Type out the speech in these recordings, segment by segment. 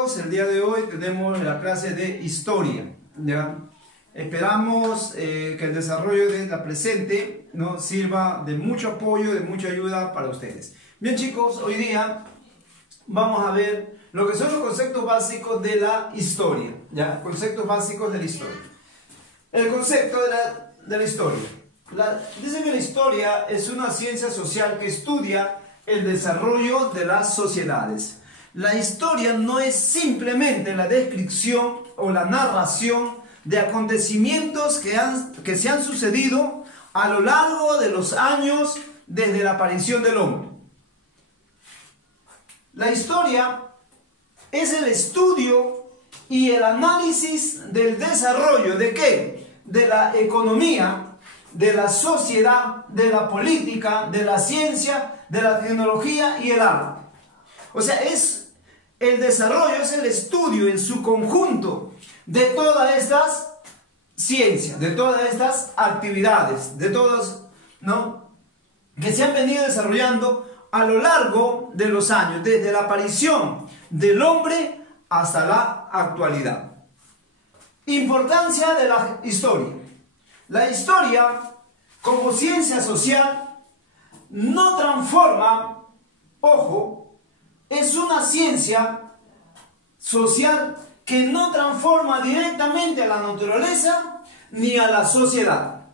chicos, el día de hoy tenemos la clase de historia, ¿ya? Esperamos que el desarrollo de la presente nos sirva de mucho apoyo, de mucha ayuda para ustedes. Bien chicos, hoy día vamos a ver lo que son los conceptos básicos de la historia, ¿ya? Conceptos básicos de la historia. El concepto de la historia. Dice que la historia es una ciencia social que estudia el desarrollo de las sociedades. La historia no es simplemente la descripción o la narración de acontecimientos que se han sucedido a lo largo de los años desde la aparición del hombre. La historia es el estudio y el análisis del desarrollo ¿de qué? De la economía, de la sociedad, de la política, de la ciencia, de la tecnología y el arte. O sea, el desarrollo es el estudio en su conjunto de todas estas ciencias, de todas estas actividades, de todas, ¿no?, que se han venido desarrollando a lo largo de los años, desde la aparición del hombre hasta la actualidad. Importancia de la historia. La historia, como ciencia social, no transforma, ojo, es una ciencia social que no transforma directamente a la naturaleza ni a la sociedad.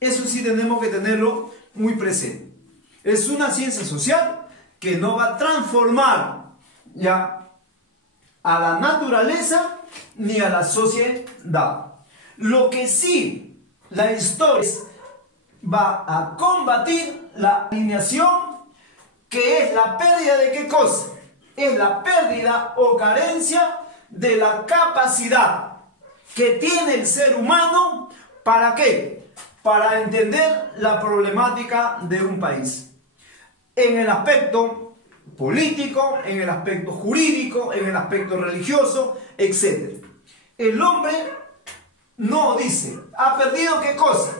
Eso sí tenemos que tenerlo muy presente. Es una ciencia social que no va a transformar ya a la naturaleza ni a la sociedad. Lo que sí la historia va a combatir la alineación, que es la pérdida de ¿qué cosa? Es la pérdida o carencia de la capacidad que tiene el ser humano, ¿para qué? Para entender la problemática de un país. En el aspecto político, en el aspecto jurídico, en el aspecto religioso, etc. El hombre no dice, ha perdido ¿qué cosa?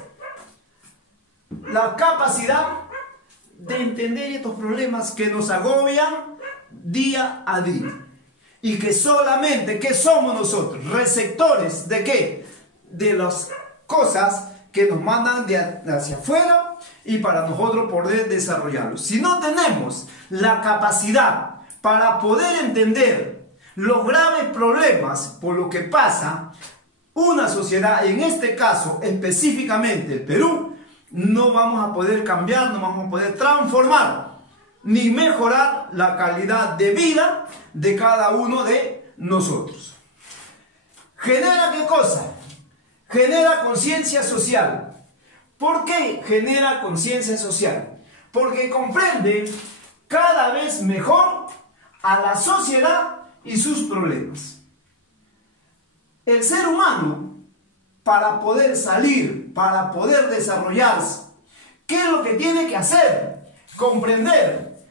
La capacidad de entender estos problemas que nos agobian día a día. Y que solamente, ¿qué somos nosotros? Receptores ¿de qué? De las cosas que nos mandan hacia afuera y para nosotros poder desarrollarlos. Si no tenemos la capacidad para poder entender los graves problemas por lo que pasa una sociedad, en este caso específicamente el Perú, no vamos a poder cambiar, no vamos a poder transformar ni mejorar la calidad de vida de cada uno de nosotros. ¿Genera qué cosa? Genera conciencia social. ¿Por qué genera conciencia social? Porque comprende cada vez mejor a la sociedad y sus problemas. El ser humano, para poder salir, para poder desarrollarse, ¿qué es lo que tiene que hacer? Comprender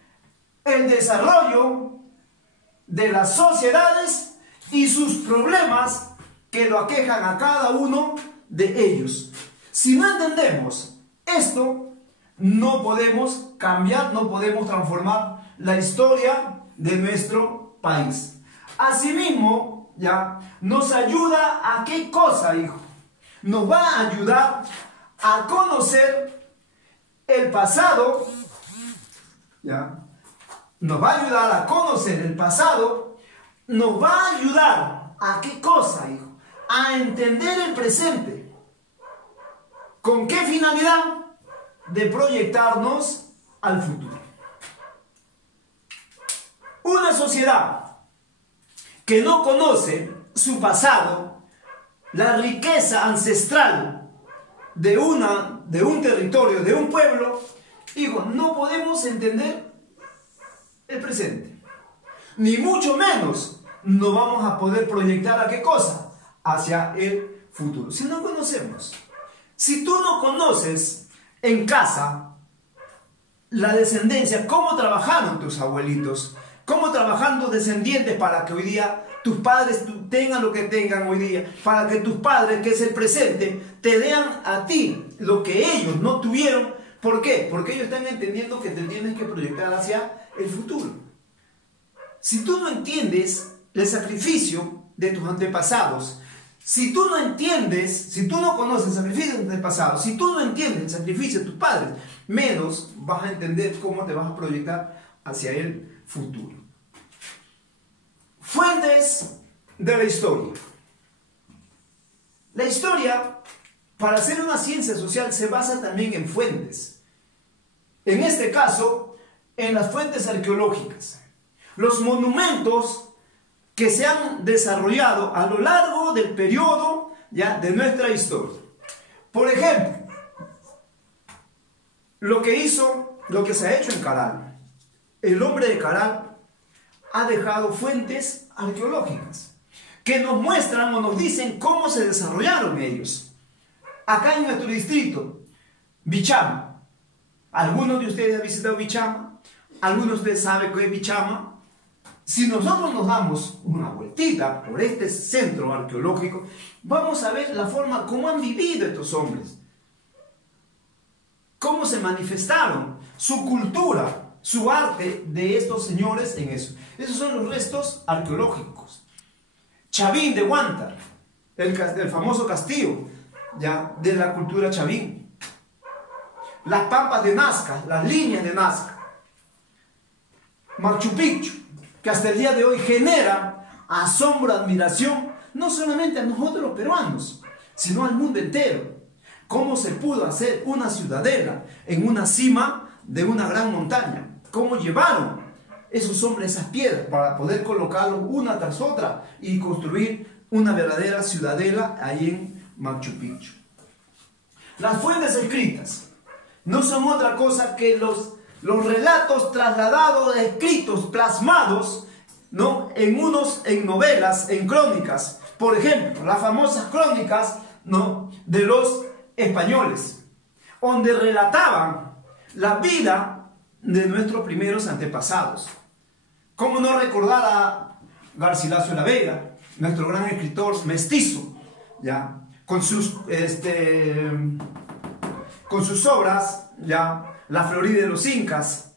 el desarrollo de las sociedades y sus problemas que lo aquejan a cada uno de ellos. Si no entendemos esto, no podemos cambiar, no podemos transformar la historia de nuestro país. Asimismo, ya nos ayuda a ¿qué cosa, hijo? Nos va a ayudar a conocer el pasado, ¿ya? Nos va a ayudar a conocer el pasado, nos va a ayudar a ¿qué cosa, hijo? A entender el presente. ¿Con qué finalidad? De proyectarnos al futuro. Una sociedad que no conoce su pasado, la riqueza ancestral de un territorio, de un pueblo, hijo, no podemos entender el presente. Ni mucho menos no vamos a poder proyectar ¿a qué cosa? Hacia el futuro. Si no conocemos. Si tú no conoces en casa la descendencia, cómo trabajaron tus abuelitos, cómo trabajaron tus descendientes para que hoy día tus padres tengan lo que tengan hoy día, para que tus padres, que es el presente, te den a ti lo que ellos no tuvieron. ¿Por qué? Porque ellos están entendiendo que te tienes que proyectar hacia el futuro. Si tú no entiendes el sacrificio de tus antepasados. Si tú no entiendes, si tú no conoces el sacrificio de tus antepasados, si tú no entiendes el sacrificio de tus padres, menos vas a entender cómo te vas a proyectar hacia el futuro. Fuentes de la historia. La historia, para ser una ciencia social, se basa también en fuentes. En este caso, en las fuentes arqueológicas. Los monumentos que se han desarrollado a lo largo del periodo ya de nuestra historia. Por ejemplo, lo que se ha hecho en Caral. El hombre de Caral ha dejado fuentes arqueológicas que nos muestran o nos dicen cómo se desarrollaron ellos. Acá en nuestro distrito, Bichama. ¿Algunos de ustedes han visitado Bichama? ¿Algunos de ustedes saben qué es Bichama? Si nosotros nos damos una vueltita por este centro arqueológico, vamos a ver la forma como han vivido estos hombres. Cómo se manifestaron, su cultura, su arte de estos señores en eso. Esos son los restos arqueológicos. Chavín de Huántar, el famoso castillo ya, de la cultura chavín. Las pampas de Nazca, las líneas de Nazca. Machu Picchu, que hasta el día de hoy genera asombro, admiración, no solamente a nosotros los peruanos, sino al mundo entero. Cómo se pudo hacer una ciudadela en una cima de una gran montaña. Cómo llevaron esos hombres esas piedras para poder colocarlos una tras otra y construir una verdadera ciudadela ahí en Machu Picchu. Las fuentes escritas no son otra cosa que los relatos trasladados, escritos, plasmados, ¿no? en novelas, en crónicas. Por ejemplo, las famosas crónicas, ¿no? de los españoles, donde relataban la vida de nuestros primeros antepasados. ¿Cómo no recordar a Garcilaso de la Vega, nuestro gran escritor mestizo, ¿ya? Con sus obras, ¿ya? La Florida de los Incas,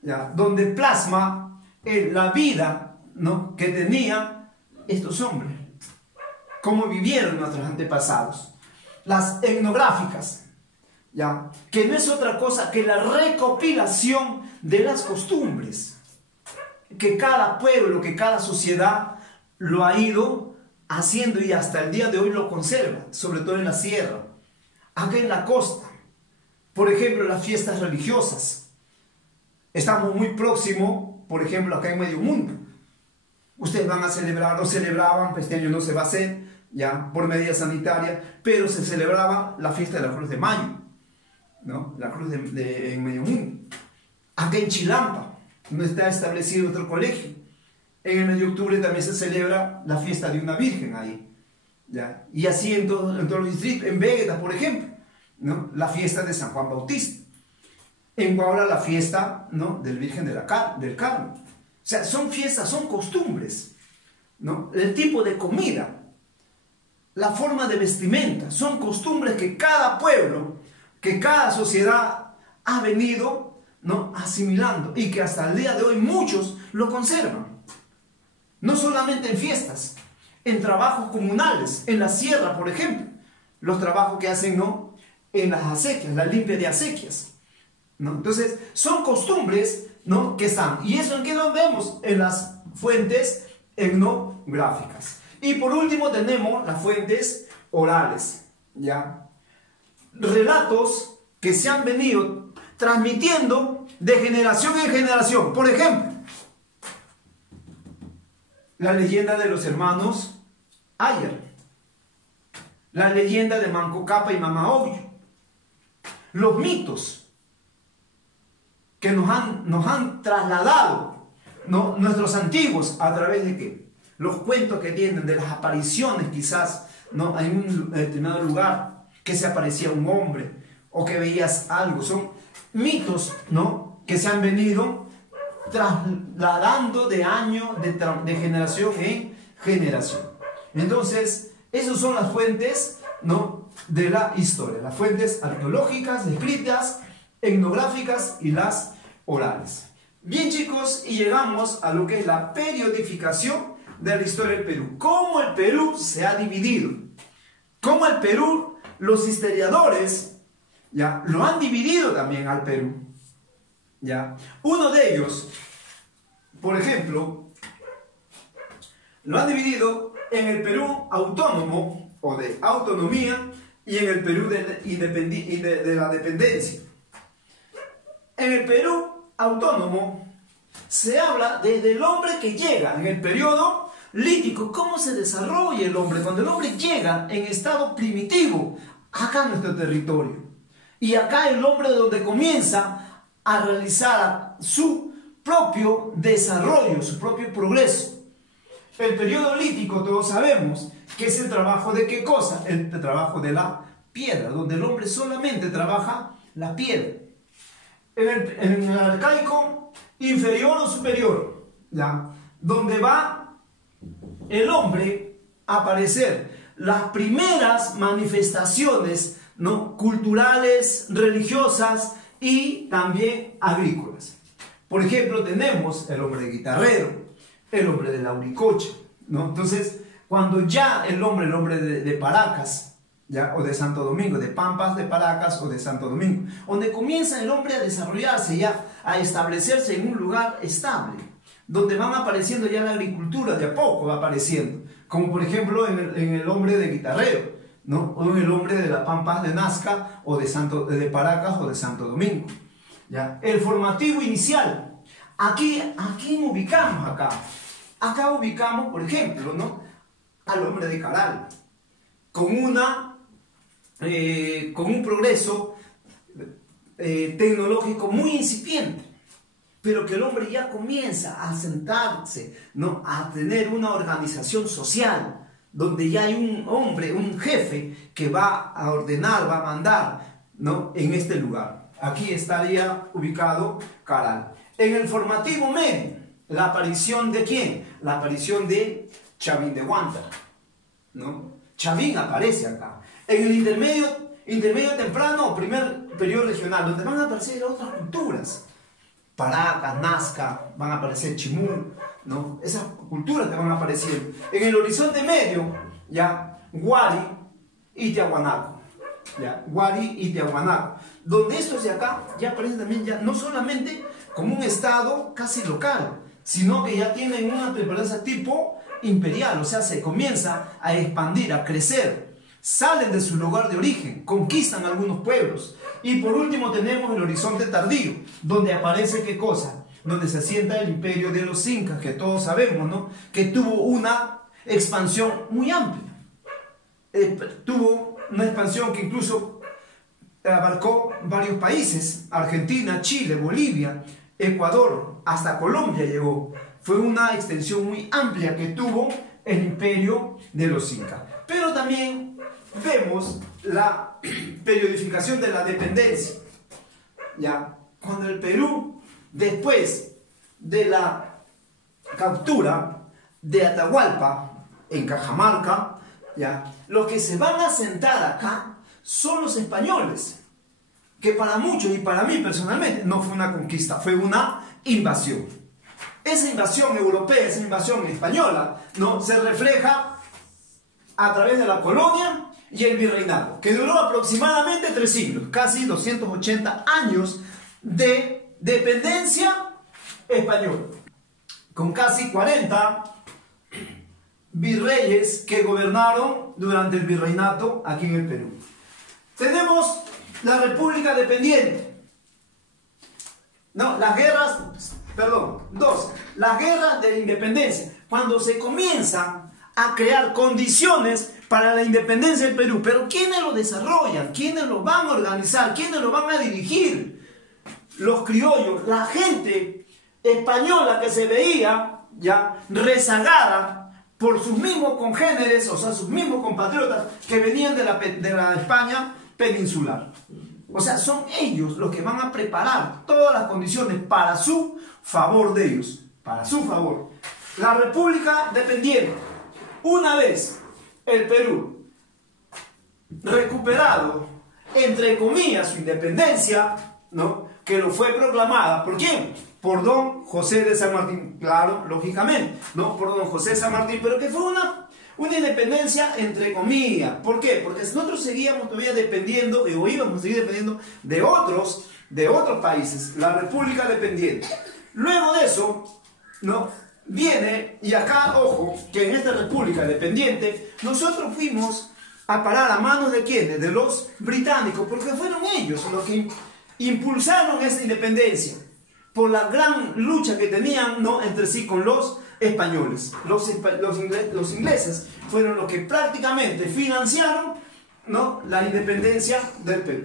¿ya? Donde plasma la vida, ¿no? que tenían estos hombres, cómo vivieron nuestros antepasados. Las etnográficas, ¿ya? que no es otra cosa que la recopilación de las costumbres que cada pueblo, que cada sociedad lo ha ido haciendo y hasta el día de hoy lo conserva, sobre todo en la sierra, acá en la costa. Por ejemplo, las fiestas religiosas. Estamos muy próximos, por ejemplo, acá en Medio Mundo. Ustedes van a celebrar, o celebraban, este año no se va a hacer, ya, por medidas sanitarias, pero se celebraba la fiesta de la Cruz de Mayo, ¿no? La Cruz en Medio Mundo. Acá en Chilampa, donde está establecido otro colegio. En el mes de octubre también se celebra la fiesta de una virgen ahí, ¿ya? Y así en todos los distritos. En Vegeta, por ejemplo, ¿no? La fiesta de San Juan Bautista. En Guaura la fiesta, ¿no? del Virgen del Carmen. O sea, son fiestas, son costumbres, ¿no? El tipo de comida, la forma de vestimenta, son costumbres que cada pueblo, que cada sociedad ha venido, ¿no? asimilando y que hasta el día de hoy muchos lo conservan. No solamente en fiestas, en trabajos comunales, en la sierra, por ejemplo, los trabajos que hacen, ¿no? en las acequias, la limpia de acequias, ¿no? Entonces, son costumbres, ¿no? que están. ¿Y eso en qué lo vemos? En las fuentes etnográficas. Y por último tenemos las fuentes orales, ¿ya? Relatos que se han venido transmitiendo de generación en generación. Por ejemplo, la leyenda de los hermanos Ayer, la leyenda de Manco Cápac y Mama Ogllo, los mitos que nos han trasladado, ¿no? nuestros antiguos, a través de ¿qué? Los cuentos que tienen de las apariciones, quizás, ¿no? en un determinado lugar, que se aparecía un hombre, o que veías algo. Son mitos, ¿no? que se han venido trasladando de año, de generación en generación. Entonces, esas son las fuentes, ¿no? de la historia, las fuentes arqueológicas, escritas, etnográficas y las orales. Bien, chicos, y llegamos a lo que es la periodificación de la historia del Perú. Cómo el Perú se ha dividido. Cómo el Perú, los historiadores, ya, lo han dividido también al Perú. Ya. Uno de ellos, por ejemplo, lo han dividido en el Perú autónomo o de autonomía y en el Perú de la dependencia. En el Perú autónomo se habla desde el hombre que llega en el periodo lítico, cómo se desarrolla el hombre, cuando el hombre llega en estado primitivo acá en nuestro territorio. Y acá el hombre donde comienza a realizar su propio desarrollo, su propio progreso. El periodo lítico, todos sabemos, que es el trabajo de ¿qué cosa? El trabajo de la piedra, donde el hombre solamente trabaja la piedra. En el arcaico inferior o superior, ¿ya? Donde va el hombre a aparecer las primeras manifestaciones, ¿no?, culturales, religiosas y también agrícolas. Por ejemplo, tenemos el hombre guitarrero, el hombre de la auricocha, ¿no? Entonces, cuando ya el hombre de Paracas, ¿ya?, o de Santo Domingo, de Pampas de Paracas o de Santo Domingo, donde comienza el hombre a desarrollarse ya, a establecerse en un lugar estable, donde van apareciendo ya la agricultura, de a poco va apareciendo, como por ejemplo en el hombre de guitarrero, ¿no?, o en el hombre de las Pampas de Nazca o de Paracas o de Santo Domingo, ¿ya? El formativo inicial, aquí ubicamos acá ubicamos, por ejemplo, ¿no?, al hombre de Caral, con un progreso tecnológico muy incipiente, pero que el hombre ya comienza a sentarse, ¿no?, a tener una organización social, donde ya hay un hombre, un jefe, que va a ordenar, va a mandar, ¿no?, en este lugar. Aquí estaría ubicado Caral. En el formativo medio, la aparición de ¿quién? La aparición de Chavín de Huántara, ¿no? Chavín aparece acá. En el intermedio temprano, primer periodo regional, donde van a aparecer otras culturas. Paracas, Nazca, van a aparecer Chimú, ¿no? Esas culturas que van a aparecer. En el horizonte medio, ya, Huari y Tiahuanaco. Ya, Huari y Tiahuanaco. Donde estos de acá ya aparecen también, ya, no solamente como un estado casi local, sino que ya tienen una preparación tipo imperial, o sea, se comienza a expandir, a crecer, salen de su lugar de origen, conquistan algunos pueblos. Y por último tenemos el horizonte tardío, donde aparece ¿qué cosa? Donde se asienta el imperio de los incas, que todos sabemos, ¿no?, que tuvo una expansión muy amplia. Tuvo una expansión que incluso abarcó varios países: Argentina, Chile, Bolivia, Ecuador, hasta Colombia llegó. Fue una extensión muy amplia que tuvo el imperio de los incas. Pero también vemos la periodificación de la dependencia. ¿Ya? Cuando el Perú, después de la captura de Atahualpa en Cajamarca, ¿ya?, los que se van a sentar acá son los españoles, que para muchos y para mí personalmente no fue una conquista, fue una invasión. Esa invasión europea, esa invasión española, ¿no?, se refleja a través de la colonia y el virreinato, que duró aproximadamente 3 siglos, casi 280 años de dependencia española, con casi 40 virreyes que gobernaron durante el virreinato aquí en el Perú. Tenemos la República Dependiente. No, las guerras de la independencia, cuando se comienzan a crear condiciones para la independencia del Perú. Pero ¿quiénes lo desarrollan? ¿Quiénes lo van a organizar? ¿Quiénes lo van a dirigir? Los criollos, la gente española que se veía ya rezagada por sus mismos congéneres, o sea, sus mismos compatriotas que venían de la España peninsular. O sea, son ellos los que van a preparar todas las condiciones para su favor de ellos, para su favor. La República Dependiente, una vez el Perú recuperado, entre comillas, su independencia, ¿no?, que lo fue proclamada, ¿por quién? por don José de San Martín, claro, lógicamente, ¿no? Por don José de San Martín, pero que fue una independencia entre comillas. ¿Por qué? Porque nosotros seguíamos todavía dependiendo, o íbamos a seguir dependiendo de otros países, la República Dependiente. Luego de eso, ¿no? Viene, y acá, ojo, que en esta República Dependiente, nosotros fuimos a parar a manos de ¿quiénes? De los británicos, porque fueron ellos los que impulsaron esta independencia, por la gran lucha que tenían, ¿no? entre sí con los españoles. Los ingleses fueron los que prácticamente financiaron, ¿no? la independencia del Perú.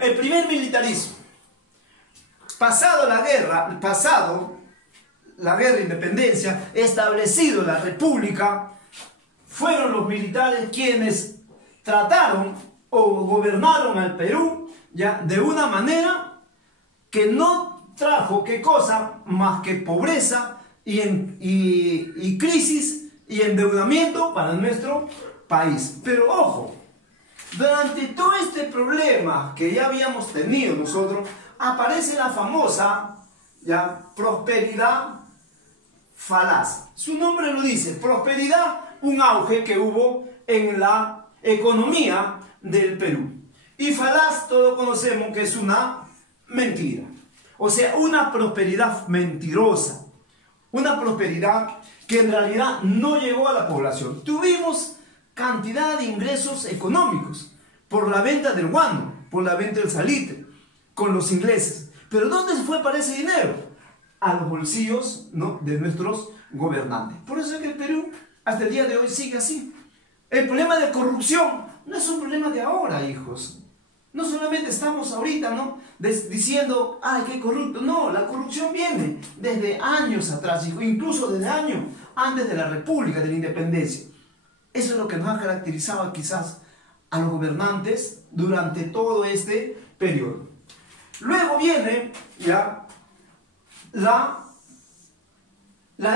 El primer militarismo. Pasado la guerra de independencia, establecido la república, fueron los militares quienes trataron o gobernaron al Perú ya de una manera que no trajo qué cosa más que pobreza y crisis y endeudamiento para nuestro país. Pero ojo, durante todo este problema que ya habíamos tenido nosotros, aparece la famosa prosperidad falaz. Su nombre lo dice, prosperidad, un auge que hubo en la economía del Perú. Y falaz, todos conocemos que es una mentira. O sea, una prosperidad mentirosa. Una prosperidad que en realidad no llegó a la población. Tuvimos cantidad de ingresos económicos por la venta del guano, por la venta del salitre, con los ingleses. Pero ¿dónde se fue para ese dinero? A los bolsillos, ¿no? de nuestros gobernantes. Por eso es que el Perú hasta el día de hoy sigue así. El problema de corrupción no es un problema de ahora, hijos. No solamente estamos ahorita, ¿no? diciendo, ay, qué corrupto. No, la corrupción viene desde años atrás, incluso desde años antes de la República, de la Independencia. Eso es lo que nos ha caracterizado quizás a los gobernantes durante todo este periodo. Luego viene ya la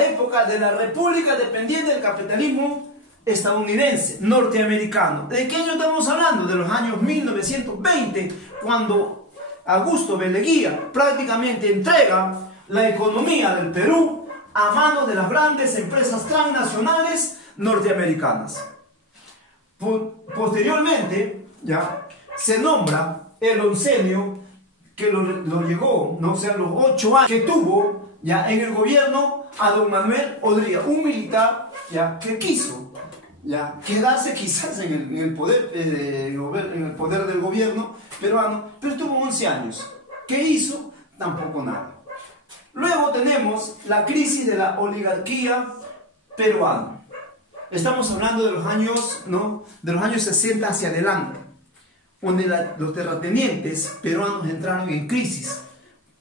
época de la República Dependiente del capitalismo estadounidense, norteamericano. ¿De qué año estamos hablando? De los años 1920, cuando Augusto B. Leguía prácticamente entrega la economía del Perú a manos de las grandes empresas transnacionales norteamericanas. Posteriormente, ya, se nombra el oncenio que lo llegó, ¿no? O sea, los 8 años que tuvo ya en el gobierno a don Manuel Odría, un militar ya que quiso ya quedarse quizás en el poder del gobierno peruano, pero tuvo 11 años. ¿Qué hizo? Tampoco nada. Luego tenemos la crisis de la oligarquía peruana. Estamos hablando de los años, ¿no? de los años 60 hacia adelante, donde los terratenientes peruanos entraron en crisis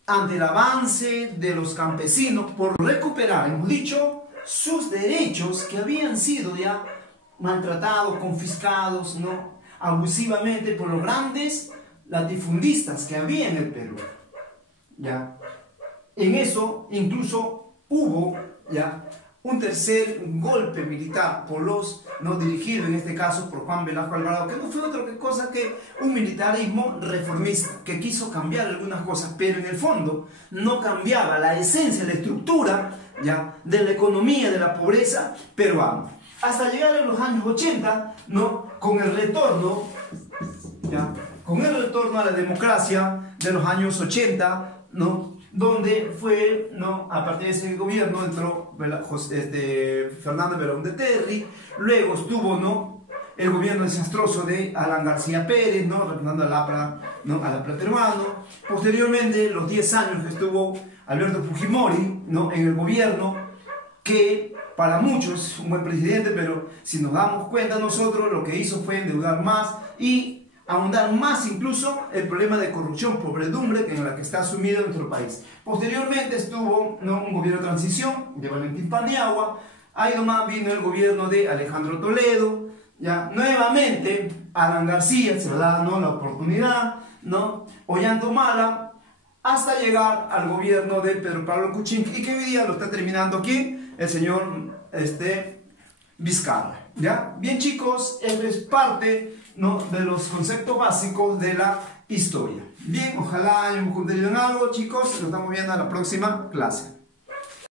ante el avance de los campesinos por recuperar, hemos dicho, sus derechos que habían sido ya maltratados, confiscados, ¿no? abusivamente por los grandes latifundistas que había en el Perú. ¿Ya? En eso incluso hubo ya un tercer golpe militar por dirigido en este caso por Juan Velasco Alvarado, que no fue otra cosa que un militarismo reformista, que quiso cambiar algunas cosas, pero en el fondo no cambiaba la esencia, la estructura ya de la economía, de la pobreza peruana. Hasta llegar en los años 80, ¿no? con el retorno a la democracia de los años 80, ¿no? donde fue, ¿no? a partir de ese gobierno entró Fernando Belón de Terry, luego estuvo, ¿no? el gobierno desastroso de Alan García Pérez, ¿no? representando al APRA, ¿no? al APRA peruano. Posteriormente, los 10 años que estuvo Alberto Fujimori, ¿no? en el gobierno, que para muchos es un buen presidente, pero si nos damos cuenta nosotros, lo que hizo fue endeudar más y ahondar más incluso el problema de corrupción, pobredumbre en la que está sumido nuestro país. Posteriormente estuvo, ¿no? un gobierno de transición de Valentín Paniagua, ahí nomás vino el gobierno de Alejandro Toledo, ya nuevamente Alan García se le da, ¿no? la oportunidad, ¿no? Ollanta hasta llegar al gobierno de Pedro Pablo Kuczynski, y que hoy día lo está terminando aquí el señor Vizcarra. ¿Ya? Bien, chicos, esto es parte, ¿no? de los conceptos básicos de la historia. Bien, ojalá hayamos cumplido en algo, chicos. Nos estamos viendo en la próxima clase.